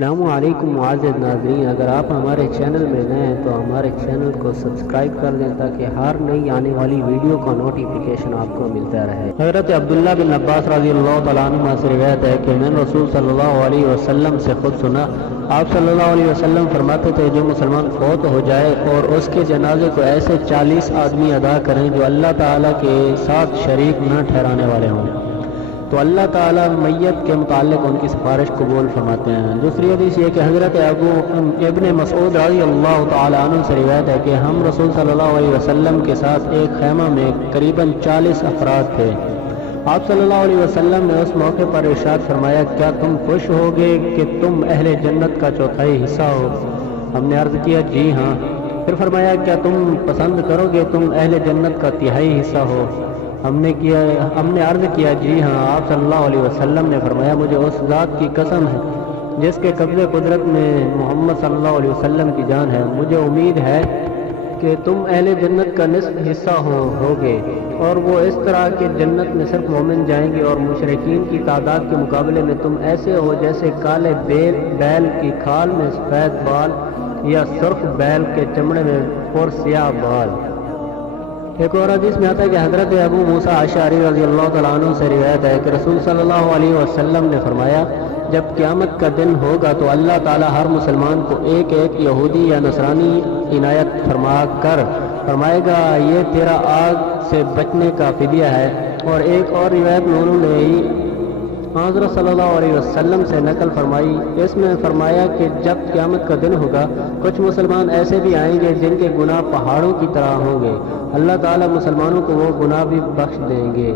السلام علیکم معزز ناظرین، اگر آپ ہمارے چینل میں نئے ہیں تو ہمارے چینل کو سبسکرائب کر دیں تاکہ ہر نئی آنے والی ویڈیو کا نوٹیفیکیشن آپ کو ملتا رہے۔ حضرت عبداللہ بن عباس رضی اللہ تعالیٰ عنہ سے روایت ہے کہ میں نے رسول صلی اللہ علیہ وسلم سے خود سنا، آپ صلی اللہ علیہ وسلم فرماتے تھے جو مسلمان فوت ہو جائے اور اس کے جنازے کو ایسے 40 آدمی ادا کریں جو اللہ تعالیٰ کے ساتھ شریک نہ ٹھہرانے والے ہوں تو اللہ تعالیٰ میت کے متعلق ان کی سفارش قبول فرماتے ہیں۔ دوسری حدیث یہ کہ حضرت ابن مسعود رضی اللہ تعالیٰ عنہ سے روایت ہے کہ ہم رسول صلی اللہ علیہ وسلم کے ساتھ ایک خیمہ میں قریباً 40 افراد تھے۔ آپ صلی اللہ علیہ وسلم نے اس موقع پر ارشاد فرمایا، کیا تم خوش ہوگے کہ تم اہل جنت کا چوتھائی حصہ ہو؟ ہم نے عرض کیا جی ہاں۔ پھر فرمایا، کیا تم پسند کرو گے تم اہل جنت کا تہائی حصہ ہو؟ ہم نے عرض کیا جی ہاں۔ آپ صلی اللہ علیہ وسلم نے فرمایا، مجھے اس ذات کی قسم ہے جس کے قبضے قدرت میں محمد صلی اللہ علیہ وسلم کی جان ہے، مجھے امید ہے کہ تم اہل جنت کا نصف حصہ ہوگے، اور وہ اس طرح کہ جنت میں صرف مومن جائیں گے اور مشرکین کی تعداد کے مقابلے میں تم ایسے ہو جیسے کالے بیل کی کھال میں سفید بال یا سرخ بیل کے چمڑے میں پرسیاہ بال۔ ایک اور حدیث میں آتا ہے کہ حضرت ابو موسیٰ اشعری رضی اللہ تعالیٰ عنہ سے روایت ہے کہ رسول صلی اللہ علیہ وسلم نے فرمایا، جب قیامت کا دن ہوگا تو اللہ تعالیٰ ہر مسلمان کو ایک ایک یہودی یا نصرانی عنایت فرمائے گا، یہ تیرا آگ سے بچنے کا فدیہ ہے۔ اور ایک اور روایت میں انہوں نے حضرت صلی اللہ علیہ وسلم سے نقل فرمائی، اس میں فرمایا کہ جب قیامت کا دن ہوگا کچھ مسلمان ایسے بھی آئیں گے جن کے گناہ پہاڑوں کی طرح ہوں گے، اللہ تعالیٰ مسلمانوں کو وہ گناہ بھی بخش دیں گے۔